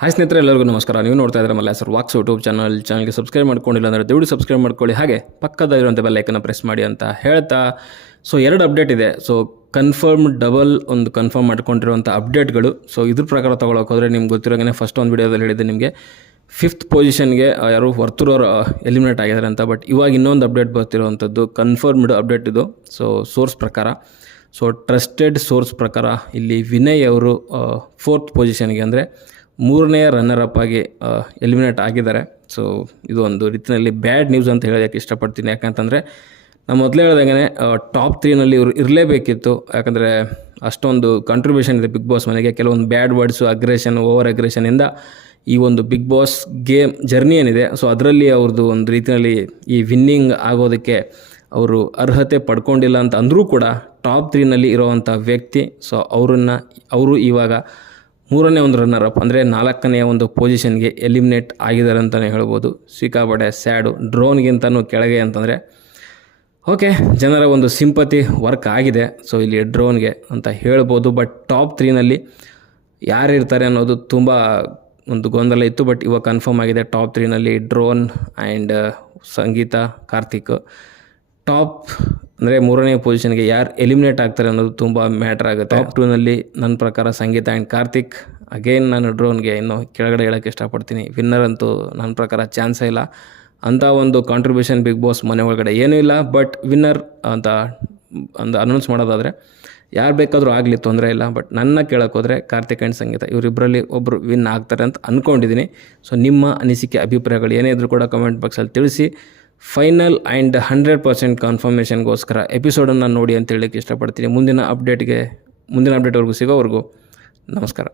Hi ಸ್ನೇಹಿತರೆ, ಎಲ್ಲರಿಗೂ ನಮಸ್ಕಾರ. ನೀವು ನೋಡ್ತಾ ಇದ್ದಾರೆ Malla sir vox YouTube channel. ಚಾನಲ್ಗೆ ಸಬ್ಸ್ಕ್ರೈಬ್ ಮಾಡ್ಕೊಂಡಿಲ್ಲ ಅಂದರೆ ದಯವಿಟ್ಟು ಸಬ್ಸ್ಕ್ರೈಬ್ ಮಾಡ್ಕೊಳ್ಳಿ. ಹಾಗೆ ಪಕ್ಕದ ಪಕ್ಕದಲ್ಲಿರುವಂಥ ಬೆಲ್ಲೈಕನ್ನು ಪ್ರೆಸ್ ಮಾಡಿ ಅಂತ ಹೇಳ್ತಾ. ಸೊ ಎರಡು ಅಪ್ಡೇಟ್ ಇದೆ. ಸೊ ಕನ್ಫರ್ಮ್ ಡಬಲ್ ಒಂದು ಕನ್ಫರ್ಮ್ ಮಾಡ್ಕೊಂಡಿರುವಂಥ ಅಪ್ಡೇಟ್ಗಳು ಸೊ ಇದ್ರ ಪ್ರಕಾರ ತೊಗೊಳಕ್ಕೆ ಹೋದರೆ ನಿಮ್ಗೆ ಗೊತ್ತಿರೋಂಗೆ ಫಸ್ಟ್ ಒಂದು ವಿಡಿಯೋದಲ್ಲಿ ಹೇಳಿದ್ದೆ ನಿಮಗೆ ಫಿಫ್ತ್ ಪೊಸಿಷನ್ಗೆ ಯಾರು ವರ್ತೂರವ್ರು ಎಲಿಮಿನೇಟ್ ಆಗಿದ್ದಾರೆ ಅಂತ. ಬಟ್ ಇವಾಗ ಇನ್ನೊಂದು ಅಪ್ಡೇಟ್ ಬರ್ತಿರುವಂಥದ್ದು ಕನ್ಫರ್ಮ್ಡ್ ಅಪ್ಡೇಟ್ ಇದು. ಸೊ ಸೋರ್ಸ್ ಪ್ರಕಾರ. ಸೊ ಟ್ರಸ್ಟೆಡ್ ಸೋರ್ಸ್ ಪ್ರಕಾರ ಇಲ್ಲಿ ವಿನಯ್ ಅವರು ಫೋರ್ತ್ ಪೊಸಿಷನ್ಗೆ ಅಂದರೆ ಮೂರನೇ ರನ್ನರ್ ಅಪ್ ಆಗಿ ಎಲಿಮಿನೇಟ್ ಆಗಿದ್ದಾರೆ. ಸೊ ಇದು ಒಂದು ರೀತಿಯಲ್ಲಿ ಬ್ಯಾಡ್ ನ್ಯೂಸ್ ಅಂತ ಹೇಳೋದಕ್ಕೆ ಇಷ್ಟಪಡ್ತೀನಿ. ಯಾಕಂತಂದರೆ, ನಾನು ಮೊದಲೇ ಹೇಳ್ದಂಗೆ ಟಾಪ್ ತ್ರೀನಲ್ಲಿ ಇವರು ಇರಲೇಬೇಕಿತ್ತು. ಯಾಕಂದರೆ, ಅಷ್ಟೊಂದು ಕಾಂಟ್ರಿಬ್ಯೂಷನ್ ಇದೆ ಬಿಗ್ ಬಾಸ್ ಮನೆಗೆ. ಕೆಲವೊಂದು ಬ್ಯಾಡ್ ವರ್ಡ್ಸು ಅಗ್ರೆಷನ್ ಓವರ್ ಅಗ್ರೆಷನಿಂದ ಈ ಒಂದು ಬಿಗ್ ಬಾಸ್ ಗೇಮ್ ಜರ್ನಿ ಏನಿದೆ. ಸೊ ಅದರಲ್ಲಿ ಅವ್ರದ್ದು ಒಂದು ರೀತಿಯಲ್ಲಿ ಈ ವಿನ್ನಿಂಗ್ ಆಗೋದಕ್ಕೆ ಅವರು ಅರ್ಹತೆ ಪಡ್ಕೊಂಡಿಲ್ಲ ಅಂತ ಅಂದರೂ ಕೂಡ ಟಾಪ್ ತ್ರೀನಲ್ಲಿ ಇರೋವಂಥ ವ್ಯಕ್ತಿ ಸೊ ಅವರನ್ನು, ಅವರು ಇವಾಗ ಮೂರನೇ ಒಂದು ರನ್ನರ್ ಅಪ್ ಅಂದರೆ ನಾಲ್ಕನೆಯ ಒಂದು ಪೊಸಿಷನ್ಗೆ ಎಲಿಮಿನೇಟ್ ಆಗಿದ್ದಾರೆ ಅಂತಲೇ ಹೇಳ್ಬೋದು. ಸಿಕ್ಕಾಪಟ್ಟೆ ಸ್ಯಾಡು ಡ್ರೋನ್ಗಿಂತನೂ ಕೆಳಗೆ ಅಂತಂದರೆ ಓಕೆ ಜನರ ಒಂದು ಸಿಂಪತಿ ವರ್ಕ್ ಆಗಿದೆ. ಸೊ ಇಲ್ಲಿ ಡ್ರೋನ್ಗೆ ಅಂತ ಹೇಳ್ಬೋದು ಬಟ್ ಟಾಪ್ ತ್ರೀನಲ್ಲಿ ಯಾರು ಇರ್ತಾರೆ ಅನ್ನೋದು ತುಂಬ ಒಂದು ಗೊಂದಲ ಇತ್ತು ಬಟ್ ಇವಾಗ ಕನ್ಫರ್ಮ್ ಆಗಿದೆ top ತ್ರೀನಲ್ಲಿ Drone and Sangeetha, Karthik. Top ಅಂದರೆ ಮೂರನೇ ಪೊಸಿಷನ್ಗೆ ಯಾರು ಎಲಿಮಿನೇಟ್ ಆಗ್ತಾರೆ ಅನ್ನೋದು ತುಂಬ ಮ್ಯಾಟ್ರ್ ಆಗುತ್ತೆ. ಟಾಪ್ ಟೂನಲ್ಲಿ ನನ್ನ ಪ್ರಕಾರ ಸಂಗೀತ ಆ್ಯಂಡ್ ಕಾರ್ತಿಕ್. ಅಗೇನ್ ನಾನು ಡ್ರೋನ್ಗೆ ಇನ್ನು ಕೆಳಗಡೆ ಹೇಳೋಕ್ಕೆ ಇಷ್ಟಪಡ್ತೀನಿ. ವಿನ್ನರ್ ಅಂತೂ ನನ್ನ ಪ್ರಕಾರ ಚಾನ್ಸೇ ಇಲ್ಲ. ಅಂಥ ಒಂದು ಕಾಂಟ್ರಿಬ್ಯೂಷನ್ ಬಿಗ್ ಬಾಸ್ ಮನೆ ಒಳಗಡೆ ಏನೂ ಇಲ್ಲ. ಬಟ್ ವಿನ್ನರ್ ಅಂತ ಅಂದ ಅನೌನ್ಸ್ ಮಾಡೋದಾದರೆ ಯಾರು ಬೇಕಾದರೂ ಆಗಲಿ ತೊಂದರೆ ಇಲ್ಲ. ಬಟ್ ನನ್ನ ಕೇಳೋಕ್ಕೋದ್ರೆ ಕಾರ್ತಿಕ್ ಆ್ಯಂಡ್ ಸಂಗೀತ ಇವರಿಬ್ಬರಲ್ಲಿ ಒಬ್ಬರು ವಿನ್ ಆಗ್ತಾರೆ ಅಂತ ಅಂದ್ಕೊಂಡಿದ್ದೀನಿ ಸೊ ನಿಮ್ಮ ಅನಿಸಿಕೆ, ಅಭಿಪ್ರಾಯಗಳು ಏನೇ ಇದ್ರೂ ಕೂಡ ಕಮೆಂಟ್ ಬಾಕ್ಸಲ್ಲಿ ತಿಳಿಸಿ. ಫೈನಲ್ ಆ್ಯಂಡ್ ಹಂಡ್ರೆಡ್ ಪರ್ಸೆಂಟ್ ಕನ್ಫರ್ಮೇಷನ್ಗೋಸ್ಕರ ಎಪಿಸೋಡನ್ನು ನೋಡಿ ಅಂತ ಹೇಳಕ್ಕೆ ಇಷ್ಟಪಡ್ತೀನಿ. ಮುಂದಿನ ಅಪ್ಡೇಟ್ಗೆ ಮುಂದಿನ ಅಪ್ಡೇಟ್ವರೆಗೂ ಸಿಗೋವರೆಗೂ ನಮಸ್ಕಾರ.